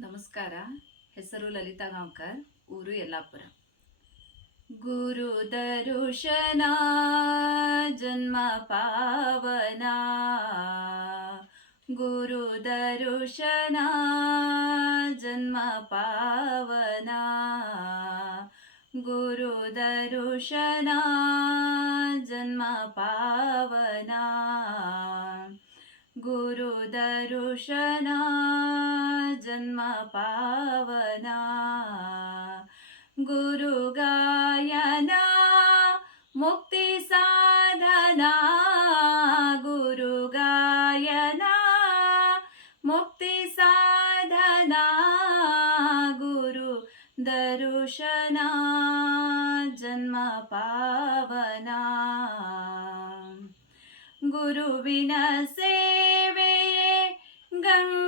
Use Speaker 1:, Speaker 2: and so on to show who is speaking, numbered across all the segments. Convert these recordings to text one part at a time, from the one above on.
Speaker 1: ನಮಸ್ಕಾರ. ಹೆಸರು ಲಲಿತಾ ಗಾಂವ್ಕರ್, ಊರು ಯಲ್ಲಾಪುರ. ಗುರು ದರುಶನ ಜನ್ಮ ಪಾವನ. ಗುರು ದರುಶನ ಜನ್ಮ ಪಾವನ. ಗುರು ದರುಶನ ಜನ್ಮ ಪಾವನ. ಗುರು ದರುಶನ जन्म पावना गुरु गायना मुक्ति साधना गुरु गायना मुक्ति साधना गुरु दर्शना जन्म पावना गुरु विना सेवे गंगा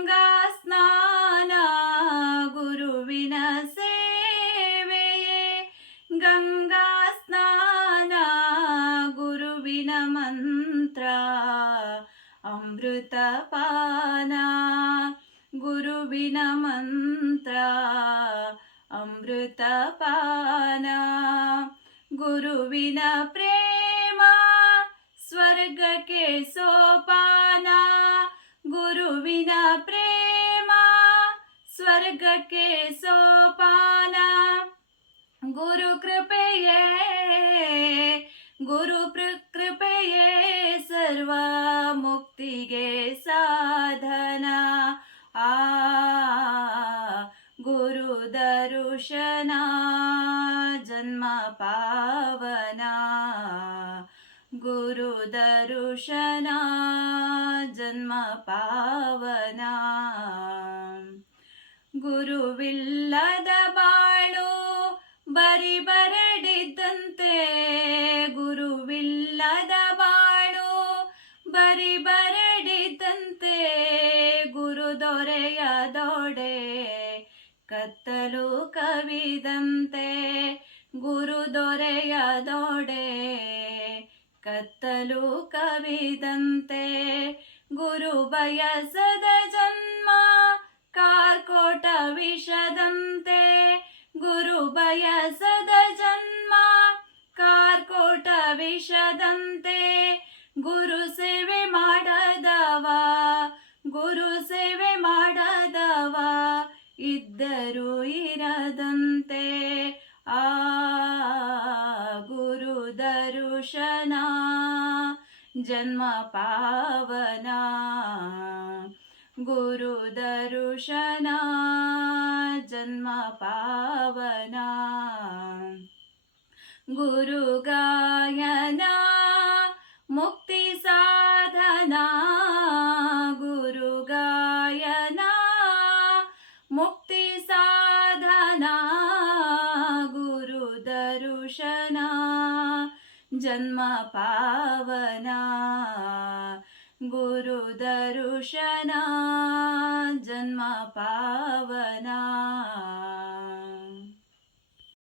Speaker 1: ಅಮೃತ ಪಾನ ಗುರುವಿನ ಮಂತ್ರ ಅಮೃತ ಪಾನ ಗುರುವಿನ ಪ್ರೇಮ ಸ್ವರ್ಗಕ್ಕೆ ಸೋಪಾನ ಗುರುವಿನ ಪ್ರೇಮ ಸ್ವರ್ಗಕ್ಕೆ ಸೋಪಾನ ಗುರು ಕೃಪೆಯೇ ಗುರು ಪ್ರ- ಕೃಪೆಯೇ ಸರ್ವ ಮುಕ್ತಿಗೆ ಸಾಧನ. ಆ ಗುರು ದರುಶನ ಜನ್ಮ ಪಾವನ. ಗುರು ದರುಶನ ಜನ್ಮ ಪಾವನ. ಗುರುವಿಲ್ಲದ ಕತ್ತಲು ಕವಿದಂತೆ ಗುರು ದೊರೆಯದೊಡೆ. ಕತ್ತಲು ಕವಿದಂತೆ ಗುರು ಬಯಸದ ಜನ್ಮ ಕಾರ್ಕೋಟ ವಿಷದಂತೆ ಗುರು ಬಯಸದ ಇರದಂತೆ ಆ ಗುರು ದರುಶನ ಜನ್ಮ ಪಾವನ ಗುರು ದರುಶನ ಜನ್ಮ ಪಾವನ ಗುರು पावना जन्म पावना गुरुदरुशना जन्म पावना।